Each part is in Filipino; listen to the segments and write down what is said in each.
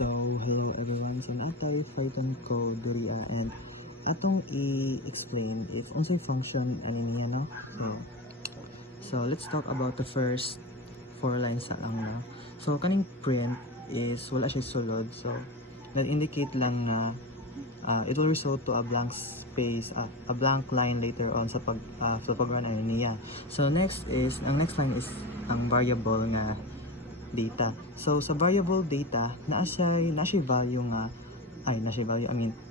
So, hello everyone. So, natay Python code duriya and atong i-explain if unsay function ano niya, no? So let's talk about the first four lines sa lang na. So, kaning print is wala siya sulod. So, nag-indicate lang na it will result to a blank space, a blank line later on sa pag-run ano niya. So, ang next line is ang variable nga data. So sa variable data, naa siya value nga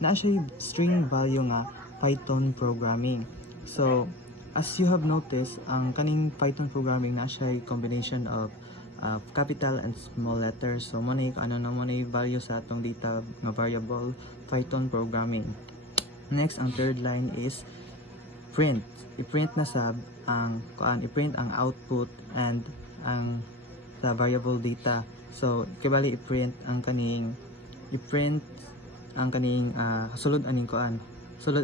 naa siya string value nga Python programming. So as you have noticed, ang kaning Python programming naa siya combination of capital and small letters. So mo na value sa atong data nga variable Python programming. Next, ang third line is print. I-print na sab ang i-print ang output and ang sa variable data. So kibali i-print ang kaning sulod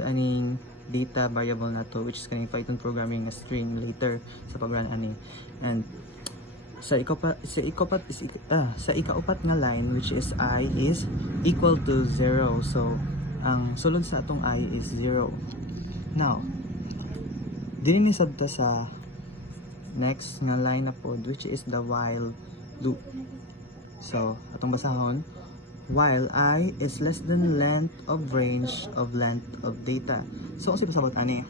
aning data variable nato, which is kaning Python programming na string later sa pag-run ani. And sa ikaupat nga line, which is I, is equal to 0. So ang sulod sa atong I is 0. Now dinhi sabta sa next nga line na pod, which is the while loop. So atong basahon, while I is less than length of range of length of data. So kasi pasabot ani,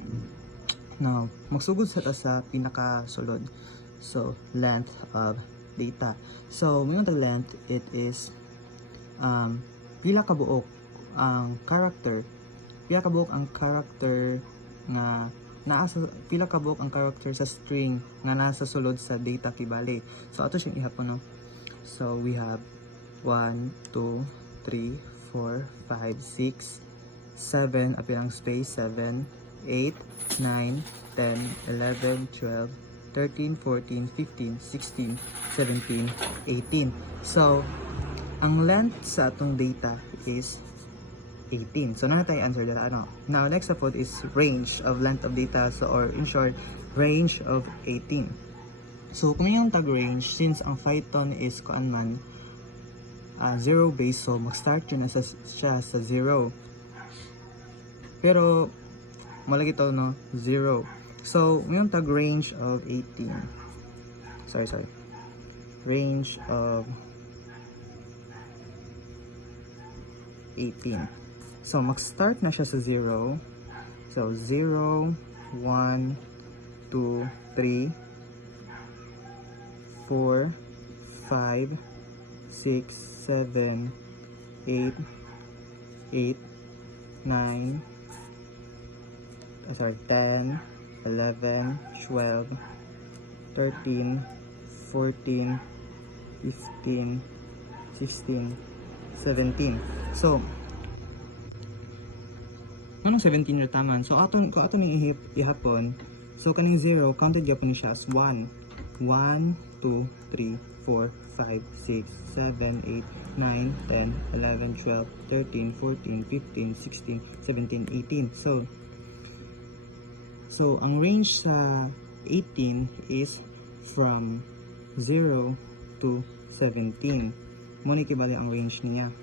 now magsugod sa pinaka sulod. So length of data. So mayong tag length, it is pila kabuok ang character nga pila kabuok ang character sa string nga nasa sulod sa data kibali. So ato siyang ihapon, no? So we have 1 2 3 4 5 6 7 apirang space 7 8 9 10 11 12 13 14 15 16 17 18. So ang length sa atong data is 18. So na tayo answer dala ano. Now next upon is range of length of data, so or in short range of 18. So kung yung tag range, since ang Python is zero base, so mag-start yun siya sa 0. Pero malagi to, no, 0. So yung tag range of 18. Sorry. Range of 18. So mag-start na siya sa 0. So 0 1 2 3 4 5 6 7 8 9 10 11 12 13 14 15 16 17 18. So anong 17 na taman? So kung ato ning ihapon, so kaning 0 counted gyapon siya as 1 2 3 4 5 6 7 8 9 10 11 12 13 14 15 16 17 18. So ang range sa 18 is from 0 to 17. Mo ni kibali ang range niya.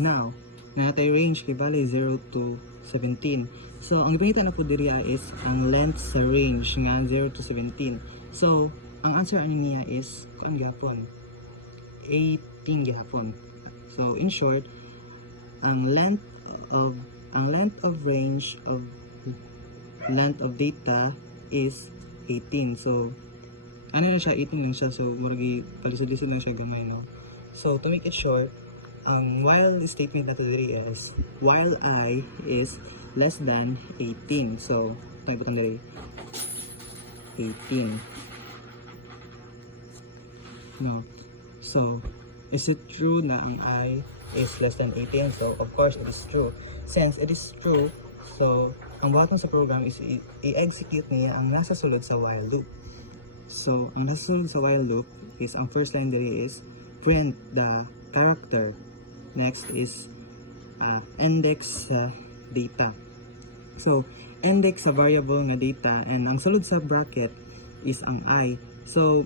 Now, natay range kibali 0 to 17. So, ang ipangita na po diri is ang length sa range nga 0 to 17. So, ang answer ani niya is kuan gyapon 18 gyapon. So, in short, ang length of range of length of data is 18. So, ano na siya, 18 lang siya. So, maragi palisid-lisid lang siya gamay, no? So, to make it short, ang while statement nato diri is while I is less than 18. So tayo butang diri 18. No. So is it true na ang I is less than 18? So of course it is true. Since it is true, so ang button sa program is i-execute niya ang nasa sulod sa while loop. So ang nasa sulod sa while loop is ang first line diri is print the character. Next is index data. So index sa variable nga data, and ang sulod sa bracket is ang I. So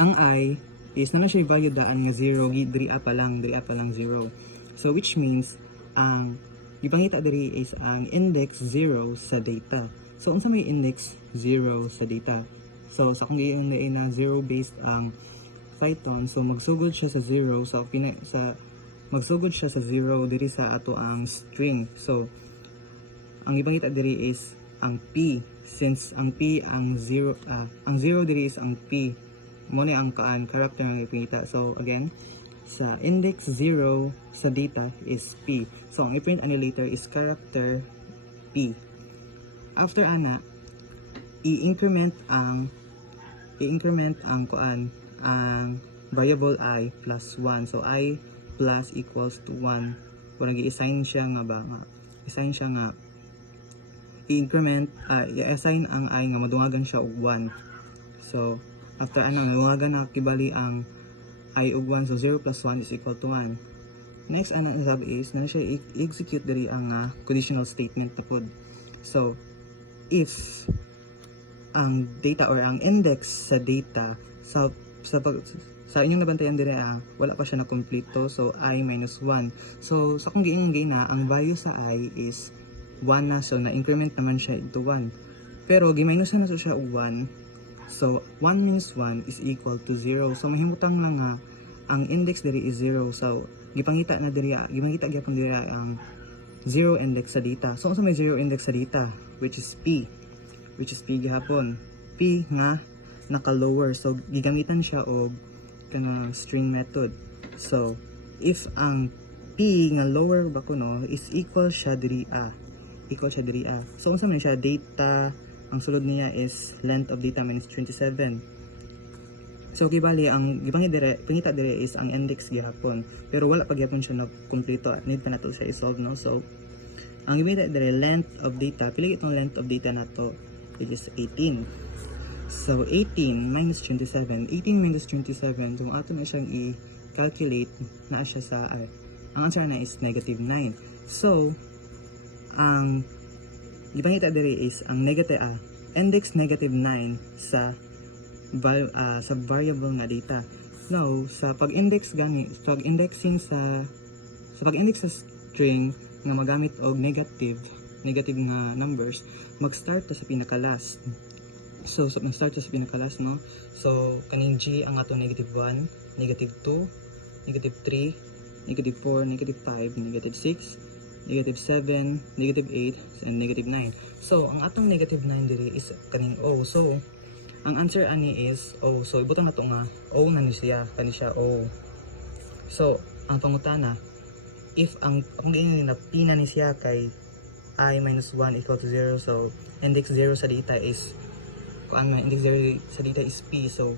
ang I is na siya value daan nga 0, diri pa lang 0. So which means ang ipangita diri is ang index 0 sa data. So unsa may index 0 sa data? So sa kung giyon na 0 based ang Python, so magsugod siya sa 0 magsugod siya sa 0 diri sa ato ang string. So ang ipangita diri is ang P, since ang P ang 0 diri is ang P mo ni ang character nga ipangita. So again, sa index 0 sa data is P. So ang i-print ani later is character P. After ana, i-increment ang ang variable I plus 1. So I plus equals to 1. Kung nag-i-assign siya nga i-increment, i-assign ang I nga madungagan siya og 1. So after ana madungagan na kibali ang I og 1, so 0 plus 1 is equal to 1. Next ana sabi is na siya execute diri ang conditional statement na pod. So if ang data or ang index sa data sa inyong nabantayan dire wala pa siya na kompleto, so I minus 1. So sa kung giingay na ang value sa I is 1 na, so na-increment naman siya into 1. Pero gi-minus na siya og 1. So 1 minus 1 is equal to 0. So mahimutang lang nga ang index diri is 0. So gipangita gyapon diri ang 0 index sa data. So unsa may 0 index sa data, which is P gihapon. P nga naka-lower. So gigamitan siya og kanang string method. So if ang P nga lower ba kuno is equal siya diri So unsa man siya, data, ang sulod niya is length of data minus 27. So kibali ang pangita dire is ang index gihapon, pero wala pa gyapon siya na kompleto, need pa nato siya i-solve, no? So ang gipangita dire length of data, pili itong length of data nato, which is 18. So 18 minus 27, 18 minus 27, kung ato na siyang i-calculate, na siya sa ang answer na is negative 9. So ang gipangita diri is ang index negative 9 sa variable nga data. Now sa pag-index sa string nga magamit og negative nga numbers, mag-start ta sa pinaka-last. So mag-start ta sa pinaka-last, no? So kaning G ang ato negative 1, negative 2, negative 3, negative 4, negative 5, negative 6, negative 7, negative 8, and negative 9. So ang atong negative 9 diri is kaning O. So ang answer ani is O. So ibutang nato nga O na siya, kani siya O. So ang pangutana, if ang giingay na P na ni siya kay I minus 1 equal to 0, so index 0 sa data is index 0 sa data is P. So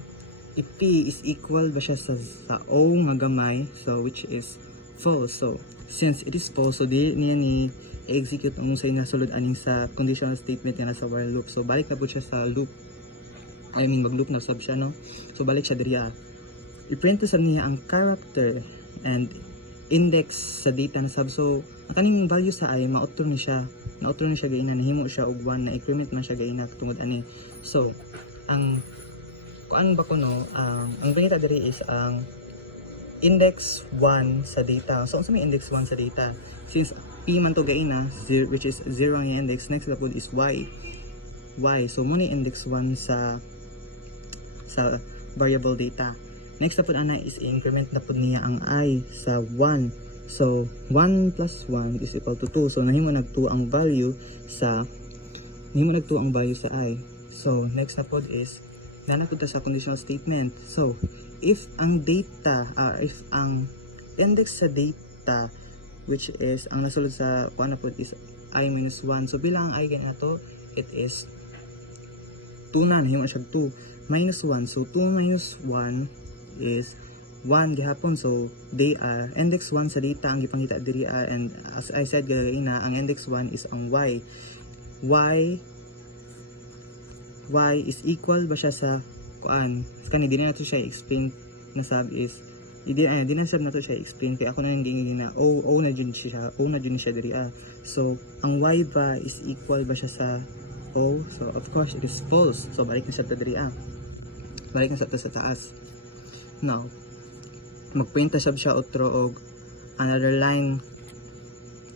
if P is equal ba siya sa O nga gamay, so which is false. So since it is false, so di niya ni execute ang sa nasulod aning sa conditional statement nga nasa while loop. So balik na po siya sa loop, mag-loop na sab siya, no? So balik siya diri. I-print sa niya ang character and index sa data na sab. So ang kaning value sa I mautro ni siya gaina, nahimo siya og 1, na increment man siya gaina tungod ani. So ang kuan ba kuno, ang ganita diri is ang index 1 sa data. So unsa may index 1 sa data? Since P man to gaina, which is 0 ang index, next na pod is Y. So muna index 1 sa variable data. Next na pod ana is increment na pod niya ang I sa 1. So 1 plus 1 is equal to 2. So nahimo nag 2 ang value sa I. So next na pod is nana pod ta sa conditional statement. So if ang index sa data, which is ang nasulod sa kuan po is I minus 1, so bilang I ganito to, it is 2 na, nahimo siya 2 minus 1, so 2 minus 1 is 1 gihapon. So they are index 1 sa data ang gipangita diri, and as I said gagawin ang index 1 is ang Y is equal ba siya sa kuan, kani di na nato siya explain na sab is di na sab nato siya explain kay ako na hindi na O na jud siya diri. So ang Y ba is equal ba siya sa O? So of course it is false. So balik na siya ta diri, balik na sa taas. Now, magprint sab siya otro og another line.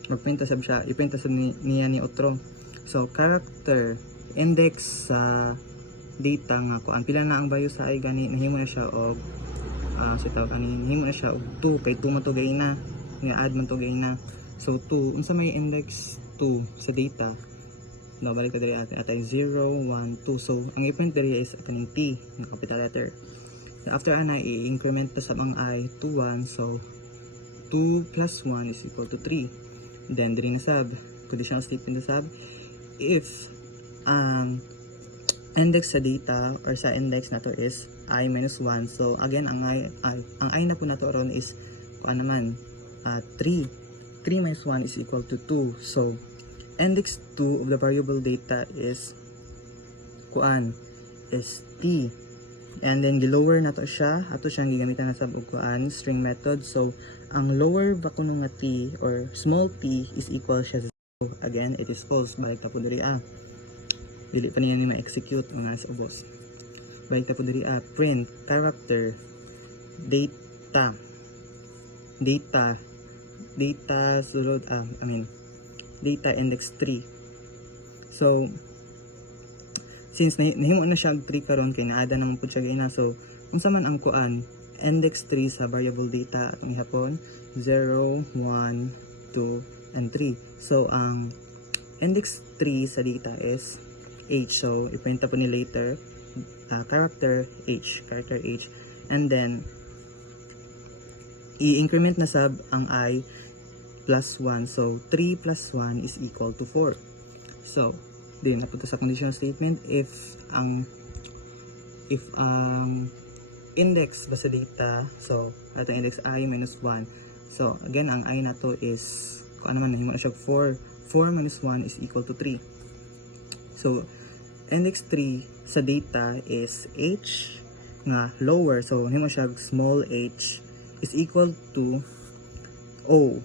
Magprint sab siya, iprint sab niya ni otro. So character index sa data nga kuan pila na ang value sa ay gani, nahimo na siya og nahimo na siya og 2 kay 2 man to gayna, nga add man to gayna. So 2 unsa may index 2 sa data. No, balik ka diri atay 0 1 2. So ang i-print diri is kaning T nga capital letter. So, after ana i-increment ta sab ang I to 1. So 2 plus 1 is equal to 3. Then diri na sab conditional statement na sab if index sa data or sa index nato is I minus 1. So again ang I na po nato ron is kuan naman 3 minus 1 is equal to 2. So index 2 of the variable data is kuan is T, and then gi-lower nato siya ato siyang gigamitan na sab og kuan string method. So ang lower ba kuno nga T or small t is equal siya sa 0. Again it is false, balik ta po diri dili pa niya ni ma-execute ang nasa ubos. Balik ta po diri print character data sulod data index 3. So since nahimo na siya 3 karon kay naada naman pud siya gayna. So unsa man ang kuan index 3 sa variable data atong ihapon 0 1 2 and 3. So ang index 3 sa data is h. So iprint po ni later character h, and then i-increment na sab ang I plus 1. So 3 plus 1 is equal to 4. So din napunta sa conditional statement if ang index ba sa data, so atong index I minus 1. So again ang I nato is kung ano man nahimo na siya 4 minus 1 is equal to 3. So index 3 sa data is h nga lower, so nahimo siya small h is equal to O.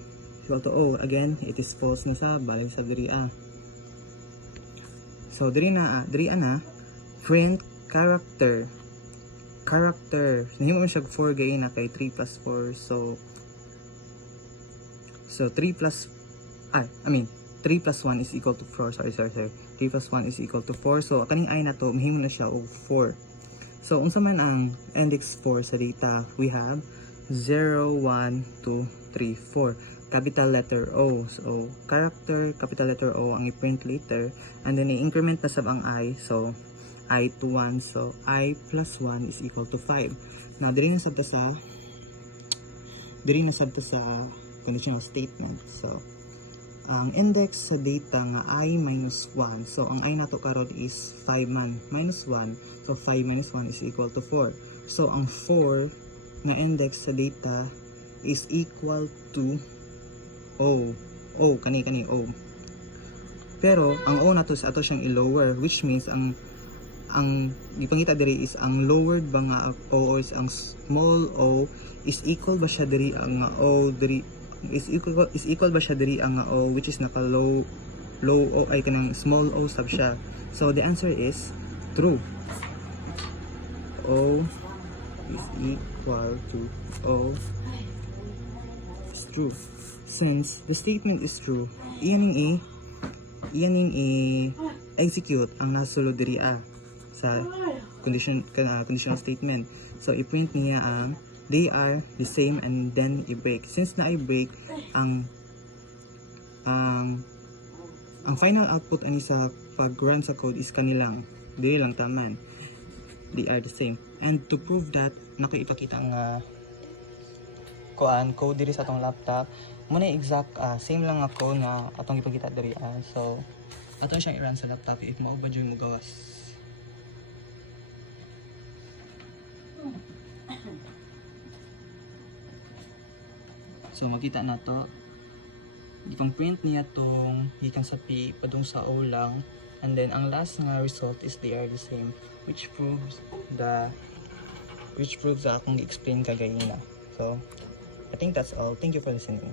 Again it is false na sa balik sa diri So diri na print character nahimo siya 4 gay na kay 3 plus 4. So 3 plus 3 plus 1 is equal to 4. Sorry. 3 plus 1 is equal to 4. So kaning I na to mahimo na siya og 4. So unsa man ang index 4 sa data, we have 0 1 2 3 4 capital letter O. So character capital letter O ang i-print later, and then i-increment na sab ang I. So I to 1. So I plus 1 is equal to 5. Now diri na sab ta sa conditional statement. So ang index sa data nga I minus 1. So ang I nato karon is 5 man minus 1. So 5 minus 1 is equal to 4. So ang 4 na index sa data is equal to O. Kani O. Pero ang O nato sa ato siyang i-lower, which means ang gipangita diri is ang lowered ba nga O is ang small o is equal ba siya diri ang O diri is equal ba siya diri ang O which is naka low O ay kanang small o sab siya. So the answer is true. O is equal to O is true. Since the statement is true, iyaning i-execute ang nasulod diri sa conditional statement. So i-print niya ang they are the same and then i-break. Since na i-break ang final output ani sa pag-run sa code is kanilang dili lang taman. They are the same. And to prove that, nakaipakita nga code diri sa atong laptop. Muna exact same lang ako na atong ipakita diri so atong siyang i-run sa laptop if mao ba jud mo gawas. So makita na to ipang print niya tong gikan sa P padung sa O lang, and then ang last nga result is they are the same, which proves that akong i-explain kagayina. So I think that's all. Thank you for listening.